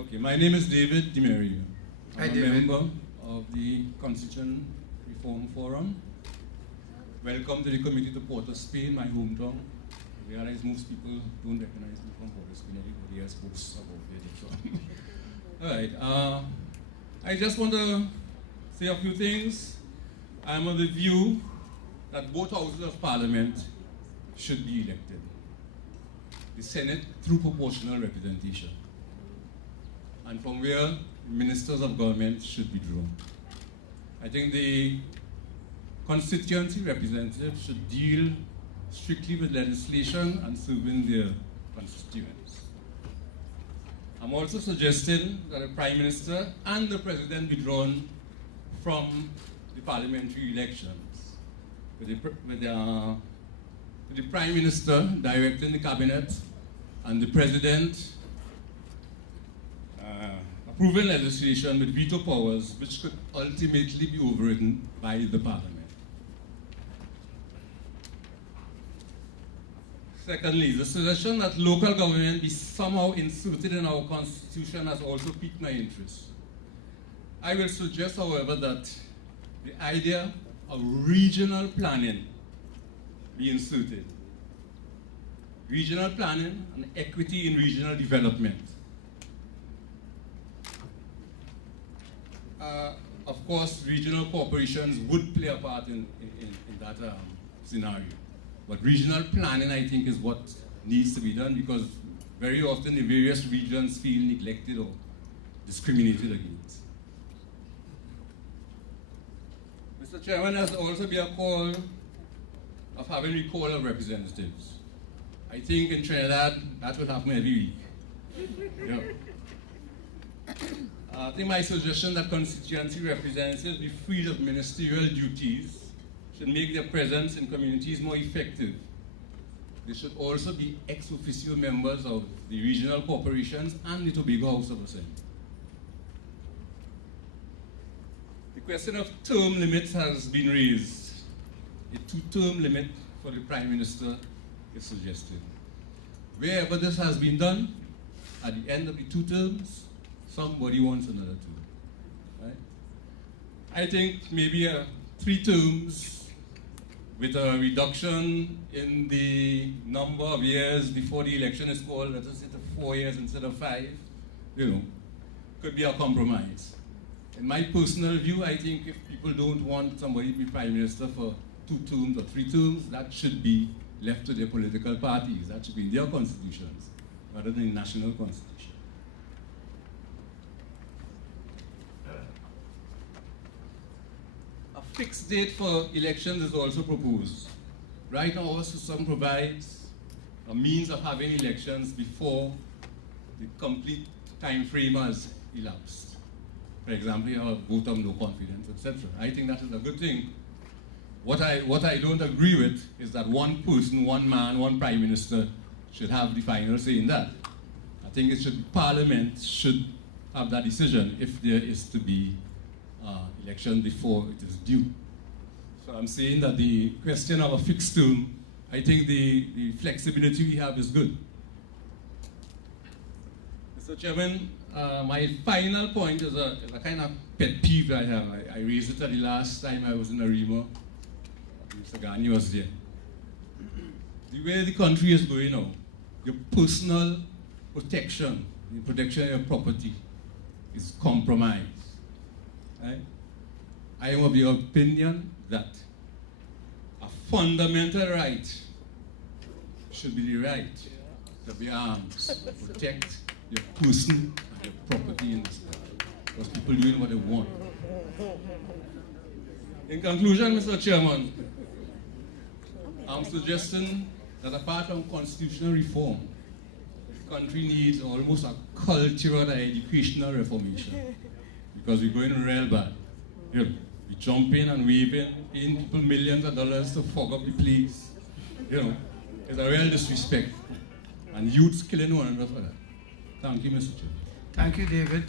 Okay, my name is David Merieux. Hi, I'm a David. member of the Constitution Reform Forum. Welcome to the committee to Port of Spain, my hometown. I realize most people don't recognize me from Port of Spain. Everybody else posts about it. So. All right. I just want to say a few things. I'm of the view that both houses of parliament should be elected. The Senate through proportional representation. And from where ministers of government should be drawn. I think the constituency representatives should deal strictly with legislation and serving their constituents. I'm also suggesting that the Prime Minister and the President be drawn from the parliamentary elections, with the Prime Minister directing the Cabinet and the President approving legislation with veto powers which could ultimately be overridden by the Parliament. Secondly, the suggestion that local government be somehow inserted in our Constitution has also piqued my interest. I will suggest, however, that the idea of regional planning be inserted. Regional planning and equity in regional development. Of course, regional corporations would play a part in that scenario. But regional planning, I think, is what needs to be done, because very often the various regions feel neglected or discriminated against. Mr. Chairman, there's also been a call of having recall of representatives. I think in Trinidad, that will happen every week. Yeah. I think my suggestion that constituency representatives be freed of ministerial duties should make their presence in communities more effective. They should also be ex officio members of the regional corporations and the Tobago House of Assembly. The question of term limits has been raised. A two-term limit for the Prime Minister is suggested. Wherever this has been done, at the end of the 2 terms, somebody wants another 2. Right? I think maybe 3 terms with a reduction in the number of years before the election is called, let us say to 4 years instead of 5, could be a compromise. In my personal view, I think if people don't want somebody to be Prime Minister for 2 terms or 3 terms, that should be left to their political parties. That should be in their constitutions, rather than the national constitution. A fixed date for elections is also proposed. Right now, our system provides a means of having elections before the complete time frame has elapsed. For example, you have a vote of no confidence, etc. I think that is a good thing. What I don't agree with is that one person, one man, one Prime Minister should have the final say in that. I think it should, Parliament should have that decision if there is to be election before it is due. So I'm saying that the question of a fixed term, I think the flexibility we have is good. Mr. Chairman, my final point is a kind of pet peeve I have. I raised it at the last time I was in Arima. Mr. Ghani was there. The way the country is going now, your personal protection, the protection of your property is compromised. Right? I am of the opinion that a fundamental right should be the right to bear arms, to protect your person and your property in this country. Because people doing what they want. In conclusion, Mr. Chairman, I'm suggesting that apart from constitutional reform, this country needs almost a cultural and educational reformation. Because we're going real bad. We're jumping and waving, paying people millions of dollars to fog up the place. It's a real disrespect. And youths killing one another for that. Thank you, Mr. Chairman. Thank you, David.